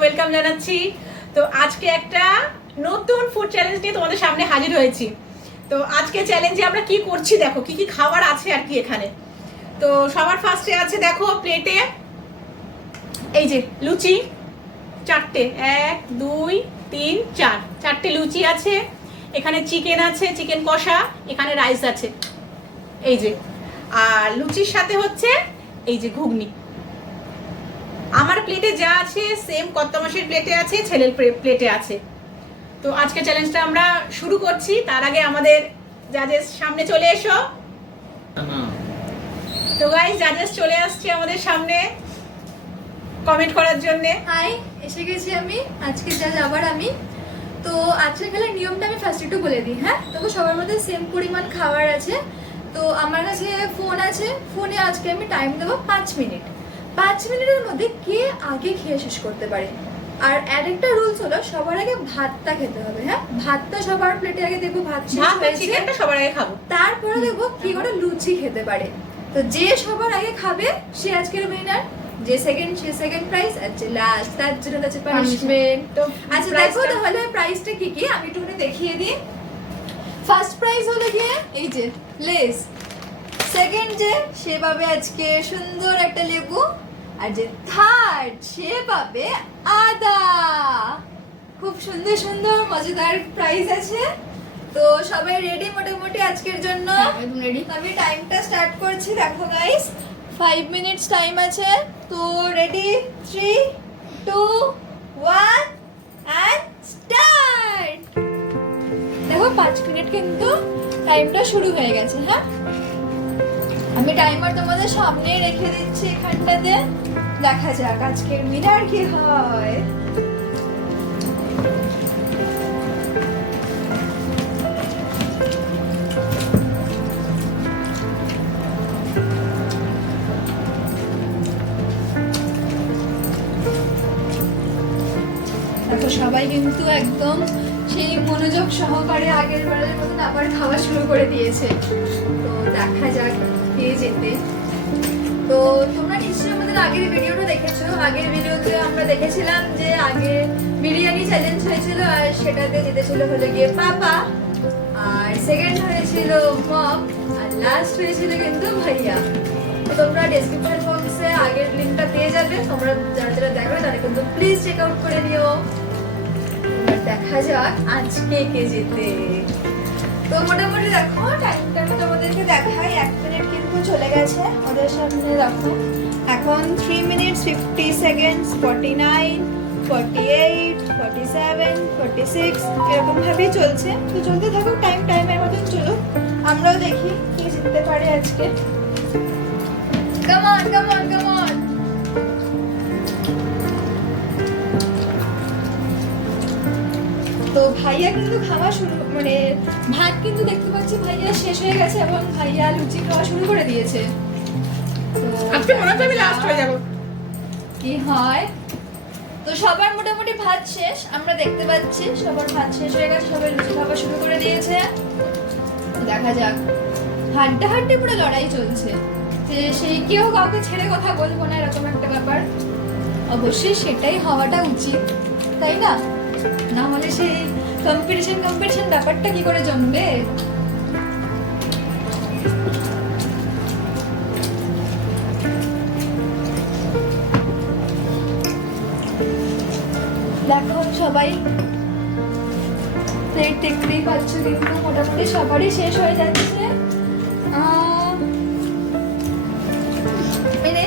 Welcome জানাচ্ছি। তো আজকে একটা নতুন ফুড চ্যালেঞ্জ নিয়ে তোমাদের সামনে হাজির হয়েছি। তো আজকে চ্যালেঞ্জে আমরা কি করছি দেখো, কি কি খাবার আছে আর কি এখানে। তো সবার ফার্স্টে আছে দেখো প্লেটে এই যে লুচি চারটে, 1 2 3 4 চারটে লুচি আছে। এখানে চিকেন আছে, চিকেন কষা, এখানে রাইস আছে এই যে। আর লুচির সাথে হচ্ছে এই যে ঘুগনি। আমার প্লেটে যা আছে সেম কর্তা মাসির প্লেটে আছে, ছেলের প্লেটে আছে। তো আজকে চ্যালেঞ্জটা আমরা শুরু করছি। তার আগে আমাদের জাজেস সামনে চলে এসো। তো গাইস, জাজেস চলে আসছে আমাদের সামনে কমেন্ট করার জন্য। হাই, এসে গেছি আমি। আজকে জাজ আবার আমি। তো আজকের খেলার নিয়মটা আমি ফার্স্ট একটু বলে দিই। হ্যাঁ, তবু সবার মধ্যে সেম পরিমাণ খাবার আছে। তো আমার কাছে ফোন আছে, ফোনে আজকে আমি টাইম দেবো 5 মিনিট। 5 মিনিটের মধ্যে কে আগে খেয়ে শেষ করতে পারে। আর আরেকটা রুলস হলো সবার আগে ভাতটা খেতে হবে। হ্যাঁ, ভাতটা সবার প্লেটে আগে দেখবো ভাত শেষ হয়েছে, চিকেনটা সবার আগে খাবো, তারপরে দেখবো কি করে লুচি খেতে পারে। তো যে সবার আগে খাবে সে আজকের উইনার, যে সেকেন্ড সে সেকেন্ড প্রাইজ, আর যে লাস্ট তার জন্য আছে পানিশমেন্ট। তো আচ্ছা দেখো তাহলে প্রাইসটা কি কি আমি একটুখানি দেখিয়ে দিই। ফার্স্ট প্রাইজ হলো গিয়ে এই যে লেস, সেকেন্ড যে সে পাবে আজকে সুন্দর একটা লেবু, আর যে থার্ড সে পাবে আদা। খুব সুন্দর সুন্দর মজাদার প্রাইজ আছে। তো সবাই রেডি মোটামুটি আজকের জন্য? একদম রেডি। আমি টাইমটা স্টার্ট করছি। দেখো গাইস, 5 মিনিটস টাইম আছে। তো রেডি, 3 2 1 এন্ড স্টার্ট। দেখো 5 মিনিট কিন্তু টাইমটা শুরু হয়ে গেছে। হ্যাঁ, আমি টাইমার তোমাদের সামনে রেখে দিচ্ছি এখানটাতে। দেখা যাক আজকের উইনার কি হয়। দেখো সবাই কিন্তু একদম সেই মনোযোগ সহকারে আগের বারের মতন আবার খাওয়া শুরু করে দিয়েছে। তো দেখা যাক কে জেতে। তো তোমরা নিশ্চয়ই আমাদের আগের ভিডিওটা দেখেছো। আগের ভিডিওতে আমরা দেখেছিলাম যে আগে বিরিয়ানি চ্যালেঞ্জ হয়েছিল, আর সেটাতে জিতেছিল হলো গিয়ে পাপা, আর সেকেন্ড হয়েছিল মম, আর লাস্ট হয়েছিল কিন্তু ভাইয়া। তো তোমরা ডেসক্রিপশন বক্সে আগের লিঙ্কটা পেয়ে যাবে। তোমরা যারা যারা দেখো তারা কিন্তু প্লিজ চেক আউট করে নিও। দেখা যাক আজকে কে জেতে। তো মোটামুটি দেখো টাইমটা আমি তোমাদেরকে দেখাই। 1 মিনিট কিন্তু চলে গেছে ওদের সামনে। দেখো এখন 3 মিনিটস 50 সেকেন্ডস, 49 48 47 46 এরকম ভাবেই চলছে। তো চলতে থাকুক, টাইমের মতন চলুক। আমরাও দেখি কে জিততে পারে আজকে। Come on come on come on. তো ভাইয়া কিন্তু খাওয়া শুরু, মানে ভাত কিন্তু দেখতে পাচ্ছি ভাইয়া শেষ হয়ে গেছে, এবং ভাইয়া লুচি খাওয়া শুরু করে দিয়েছে। তো আজকে মনে হচ্ছে আমি লাস্ট হয়ে যাব। কি হয়। তো সবার মোটামুটি ভাত শেষ, আমরা দেখতে পাচ্ছি সবার ভাত শেষ হয়ে গেছে, সবাই লুচি খাওয়া শুরু করে দিয়েছে। দেখা যাক, হাড্ডা হাড্ডি পুরো লড়াই চলছে, যে সেই কেউ কাউকে ছেড়ে কথা বলবো না এরকম একটা ব্যাপার। অবশ্যই সেটাই হওয়াটা উচিত, তাই না? না হলে সেই কম্পিটিশন ব্যাপারটা কি করে জমবে। দেখো সবাই প্লেট দেখতেই পাচ্ছ, কিন্তু মোটামুটি সবারই শেষ হয়ে যাচ্ছে। মানে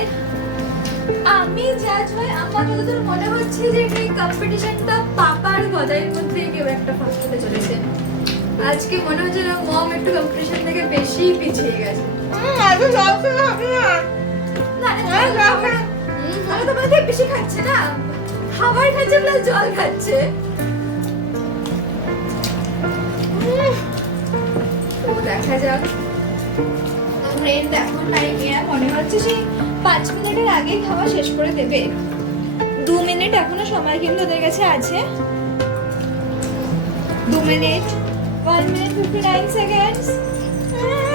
আমি জাজ ভাই, আমার যতদূর মনে হচ্ছে যে এই কম্পিটিশনটা পাপার গদাইয়ের মধ্যে কেউ একটা ফার্স্ট হতে চলেছে। আজকে মনে হচ্ছে না মম একটু কম্পিটিশন থেকে বেশি পিছিয়ে গেছে। তাহলে তোমাদের বেশি খাচ্ছে না, খাবার খাচ্ছে প্লাস জল খাচ্ছে। তো দেখা যাক। ফ্রেন্ড এখন টাইমে মনে হচ্ছে সেই 5 মিনিটের আগে খাওয়া শেষ করে দেবে। 2 মিনিট এখনো সময় কিন্তু ওদের কাছে আছে। 2 মিনিট, 1 মিনিট 59 সেকেন্ডস।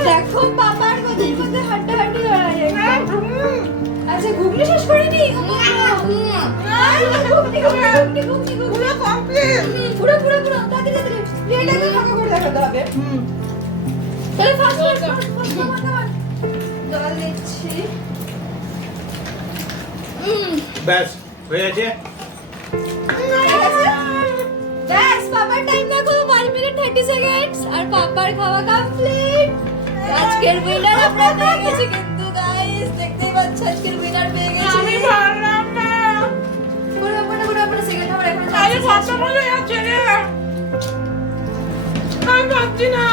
দেখো পাপার গদির মধ্যে হাড্ডাহাড্ডি লড়াই। আচ্ছা ঘুগনি শেষ করিনি? ঘুগনি ঘুগনি, ঘুগনি, ঘুগনি। পুরো কমপ্লিট। পুরো পুরো পুরো তাড়াতাড়ি তাড়াতাড়ি প্লেটটাকে ফাঁকা করে দেখাতে হবে। তাহলে ফার্স্ট জল দিচ্ছি। ব্যাস হয়ে গেছে। ব্যাস পাপার টাইম দেখো 1 মিনিট 30 সেকেন্ডস আর পাপার খাওয়া কমপ্লিট। আজকের উইনার আমরা পেয়ে গেছি কিন্তু গাইস দেখতেই পাচ্ছ আজকের উইনার পেয়ে গেছি। আমি পারলাম না। পুরো পুরো পুরো পুরো সেকেন্ড আমার এখন আরে কষ্ট করে যাচ্ছে রে। আমি পাচ্ছি না।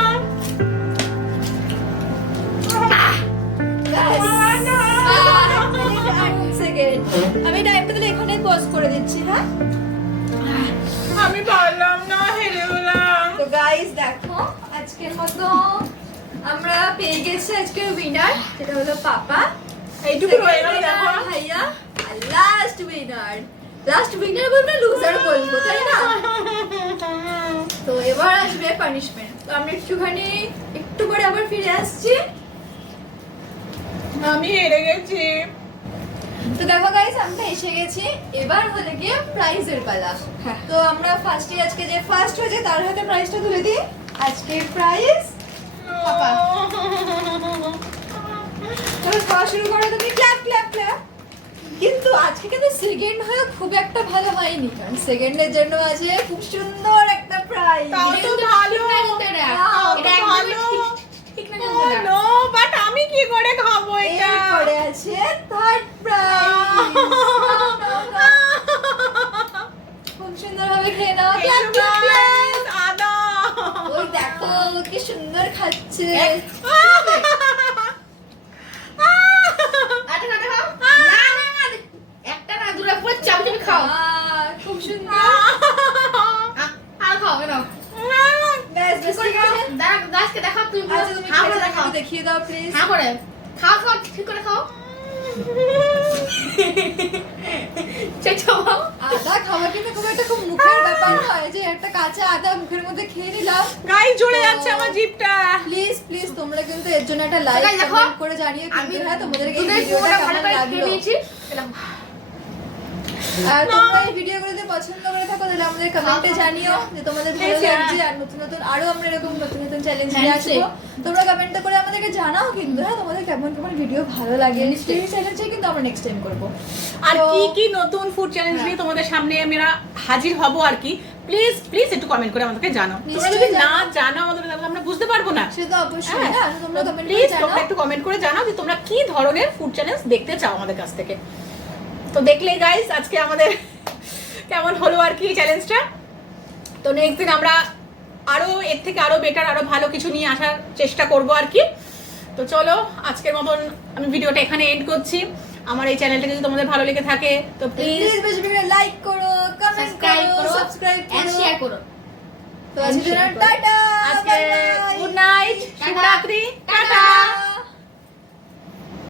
সেকেন্ড আমি টাইমটা তাহলে এখানে পজ করে দিচ্ছি। হ্যাঁ আমি পারলাম না, হেরে গেলাম। তো গাইস দেখো আজকের মতো আমরা পেয়ে গেছি আজকের উইনার, যেটা হলো পাপা। এইটুকু রয়ে গেল দেখো। ভাইয়া আর লাস্ট উইনার বলবো না লুজার বলবো তাই না? তো এবার আসবে পানিশমেন্ট। তো আমরা একটু করে আবার ফিরে আসছি। আমি হেরে গেছি। তো দেখো গাইস আমরা এসে গেছি, এবার হলে গিয়ে প্রাইজের পালা। হ্যাঁ। তো আমরা আজকে যে ফার্স্ট হয়েছে তার হাতে প্রাইজটা তুলে দিই। আজকে প্রাইজ পাপা। তাহলে খাওয়া শুরু করো তুমি, ক্ল্যাপ ক্ল্যাপ ক্ল্যাপ। কিন্তু আজকে কিন্তু সেকেন্ড হয়ে খুব একটা ভালো হয়নি, কারণ সেকেন্ডের জন্য আছে খুব সুন্দর একটা প্রাইজ। তাও তো ভালো। এটা ভালো। নো, বাট আমি কি করে খাবো এটা? এরপরে আছে থার্ড প্রাইজ। খুব সুন্দর ভাবে খেয়ে নাও, ক্ল্যাপ ক্ল্যাপ ক্ল্যাপ। আদা। ওই দেখো কি সুন্দর খাচ্ছে। খুব সুন্দর। ব্যাস ব্যাস ঠিক আছে। আচ্ছা তুমি একটু দেখিয়ে দাও প্লিজ। আদা খাওয়া কিন্তু খুব মুখের ব্যাপার নয় যে একটা কাঁচা আদা মুখের মধ্যে খেয়ে নিলাম। গাই জ্বলে যাচ্ছে আমার জিভটা। প্লিজ প্লিজ তোমরা কিন্তু এর জন্য একটা লাইক দেখো, কমেন্ট করে জানিও কিন্তু হ্যাঁ তোমাদের এই ভিডিওটা কেমন লাগলো। আর তোমরা এই ভিডিওগুলোতে পছন্দ করে থাকো তাহলে আমাদের কমেন্টে জানিও যে তোমাদের ভালো লাগছে, আর নতুন নতুন আরো আমরা এরকম নতুন নতুন চ্যালেঞ্জ নিয়ে আসবো। তোমরা কমেন্ট করে আমাদেরকে জানাও কিন্তু হ্যাঁ তোমাদের কেমন কেমন ভিডিও ভালো লাগে। এই চ্যালেঞ্জে কিন্তু আমরা নেক্সট টাইম করব। আর তো- কি কি নতুন ফুড চ্যালেঞ্জ নিয়ে তোমাদের সামনে আমরা হাজির হব আর কি, প্লিজ প্লিজ একটু কমেন্ট করে আমাদেরকে জানাও। তোমরা নিশ্চয়ই যদি না জানাও। জানাও আমাদের তাহলে আমরা বুঝতে পারবো না। সে তো অবশ্যই না, তোমরা কমেন্ট করে প্লিজ জানাও। তোমরা একটু কমেন্ট করে জানাও যে তোমরা কি ধরনের ফুড চ্যালেঞ্জ দেখতে চাও আমাদের কাছ থেকে। তো দেখলে গাইস আজকে আমাদের কেমন হলো আর কি চ্যালেঞ্জটা। তো নেক্সট দিন আমরা আরো এর থেকে আরো বেটার আরো ভালো কিছু নিয়ে আসার চেষ্টা করব আর কি। তো চলো আজকের মতন আমি ভিডিওটা এখানে এন্ড করছি। আমার এই চ্যানেলটা যদি তোমাদের ভালো লেগে থাকে তো প্লিজ প্লিজ বেশি বেশি লাইক করো, কমেন্ট সাবস্ক্রাইব করো, করো, সাবস্ক্রাইব এন্ড করো। শেয়ার করো। তো আজকের জন্য টাটা, আজকে bye bye. Good night, tata. শুভরাত্রি, টাটা। টাটা।